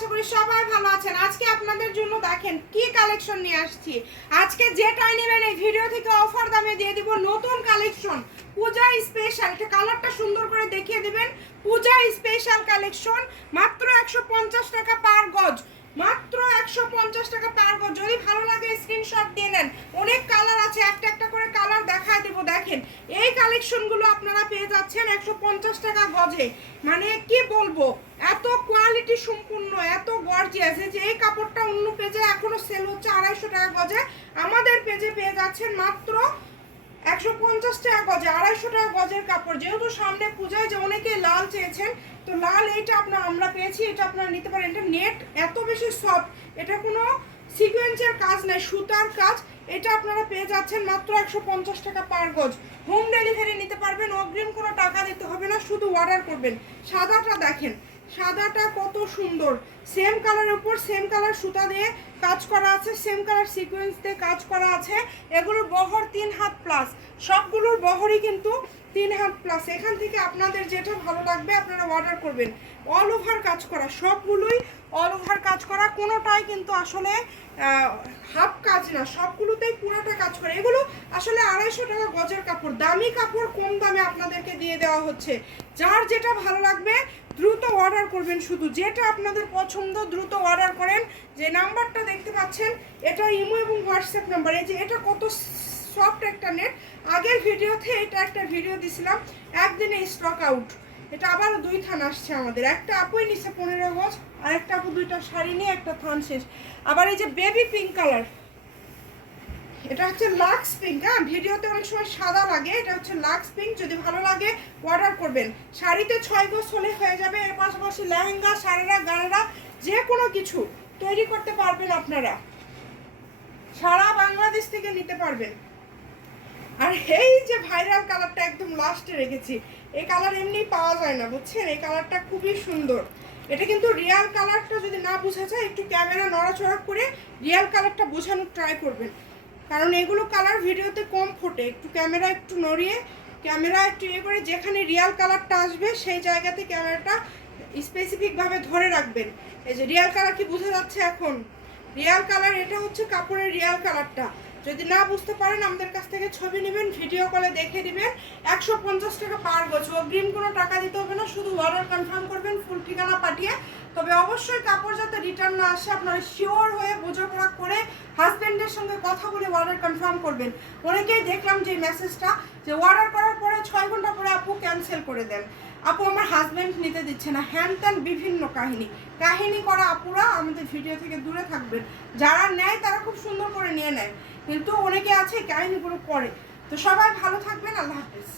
আশা করি সবাই ভালো আছেন। আজকে আপনাদের জন্য দেখেন কি কালেকশন নিয়ে আসছি। আজকে যেটাই নেবেন এই ভিডিও থেকে অফার দামে দিয়ে দিব নতুন কালেকশন পূজা স্পেশাল এটা কালারটা সুন্দর করে দেখিয়ে দিবেন। পূজা স্পেশাল কালেকশন মাত্র একশো পঞ্চাশ টাকা পার গজ। মাত্র একশো পঞ্চাশ টাকা পার গজ। যদি ভালো লাগে স্ক্রিনশট দিয়ে নেন। অনেক কালার আছে, একটা একটা করে কালার দেখায় দেবো। দেখেন, এই কালেকশনগুলো আপনারা পেয়ে যাচ্ছেন একশো পঞ্চাশ টাকা গজে। মানে কি বলব এত কোয়ালিটি সম্পূর্ণ এত গর্জিয়াস যে এই কাপড়টা অন্য পেজে এখনও সেল হচ্ছে আড়াইশো টাকা গজে। আমাদের পেজে পেয়ে যাচ্ছেন মাত্র একশো পঞ্চাশ টাকা গজে, আড়াইশো টাকা গজের কাপড়। যেহেতু সামনে পূজায় যে অনেকে লাল চেয়েছেন, তো লাল এইটা আপনার আমরা পেয়েছি, এটা আপনারা নিতে পারেন। এটা নেট এত বেশি সফট এটা কোনো সিকোয়েন্সের কাজ নাই, সুতার কাজ। এটা আপনারা পেয়ে যাচ্ছেন মাত্র একশো পঞ্চাশ টাকা পার গজ। হোম ডেলিভারি নিতে পারবেন, অগ্রিম কোনো টাকা দিতে হবে না, শুধু অর্ডার করবেন। সাদাটা দেখেন সাদাটা কত সুন্দর। সেম কালারের উপর সেম কালার সুতা দিয়ে কাজ করা আছে সেম কালার সিকোয়েন্স দিয়ে কাজ করা আছে। এগুলোর বহর তিন হাত প্লাস সবগুলোর বহরই কিন্তু তিন হাত প্লাস এখান থেকে আপনাদের যেটা ভালো লাগবে, আপনারা অর্ডার করবেন। অল ওভার কাজ করা, সবগুলোই অল ওভার কাজ করা। কোনোটাই কিন্তু আসলে হাফ কাজ না, সবগুলোতেই পুরোটা কাজ করে। এগুলো আসলে আড়াইশো টাকা গজের কাপড়। দামি কাপড় কম দামে আপনাদেরকে দিয়ে দেওয়া হচ্ছে। যার যেটা ভালো লাগবে, দ্রুত অর্ডার করবেন শুধু যেটা আপনাদের পছন্দ দ্রুত অর্ডার করেন। যে নাম্বারটা দেখতে পাচ্ছেন, এটা ইমো এবং হোয়াটসঅ্যাপ নাম্বার এই যে এটা কত সফট একটা নেট আগের ভিডিওতে এটা একটা ভিডিও দিছিলাম, একদিনে স্টক আউট এটা আবার দুই থান আসছে আমাদের। একটা আপুই নিচ্ছে পনেরো গজ, আর একটা আপু দুইটা শাড়ি নিয়ে একটা থান শেষ। আবার এই যে বেবি পিঙ্ক কালার এটা হচ্ছে লাক্স পিঙ্ক। হ্যাঁ ভিডিওতে অনেক সময় সাদা লাগে, এটা হচ্ছে লাক্স পিঙ্ক। যদি ভালো লাগে অর্ডার করবেন। শাড়িতে ছয় গজ হলে হয়ে যাবে, এর পাশাপাশি লেহেঙ্গা শাড়িরা গাড়ারা যে কোনো কিছু তৈরি করতে পারবেন আপনারা। সারা বাংলাদেশ থেকে নিতে পারবেন। আর এই যে ভাইরাল কালারটা একদম লাস্টে রেখেছি, এই কালার এমনি পাওয়া যায় না, বুঝছেন? এই কালারটা খুবই সুন্দর। এটা কিন্তু রিয়াল কালারটা যদি না বোঝা যায়, একটু ক্যামেরা নড়াচড়া করে রিয়াল কালারটা বোঝানোর ট্রাই করবেন। কারণ এগুলো কালার ভিডিওতে কম ফোটে। একটু ক্যামেরা একটু নড়িয়ে ক্যামেরা একটু ইয়ে করে যেখানে রিয়াল কালারটা আসবে, সেই জায়গাতে ক্যামেরাটা স্পেসিফিকভাবে ধরে রাখবেন। এই যে রিয়াল কালার কি বোঝা যাচ্ছে এখন? রিয়াল কালার এটা হচ্ছে কাপড়ের রিয়াল কালারটা যদি না বুঝতে পারেন, আমাদের কাছ থেকে ছবি নেবেন ভিডিও কলে দেখে দিবেন। একশো পঞ্চাশ টাকা পার বছর অগ্রিম কোনো টাকা দিতে হবে না, শুধু অর্ডার কনফার্ম করবেন ফুল ঠিকানা পাঠিয়ে। তবে অবশ্যই কাপড় যাতে রিটার্ন না আসে, আপনারা শিওর হয়ে বোঝাপড়া করে হাজব্যান্ডের সঙ্গে কথা বলে অর্ডার কনফার্ম করবেন। অনেকেই দেখলাম যে মেসেজটা যে অর্ডার করার পরে ছয় ঘণ্টা পরে আপু ক্যান্সেল করে দেন। আপু আমার হাজব্যান্ড নিতে দিচ্ছে না। হ্যান ত্যান বিভিন্ন কাহিনী। কাহিনী করা আপুরা আমাদের ভিডিও থেকে দূরে থাকবেন। যারা নেয়, তারা খুব সুন্দর করে নিয়ে নেয়। কিন্তু অনেকে আছে কাহিনীগুলো পরে তো সবাই ভালো থাকবেন আল্লাহ হাফেজ।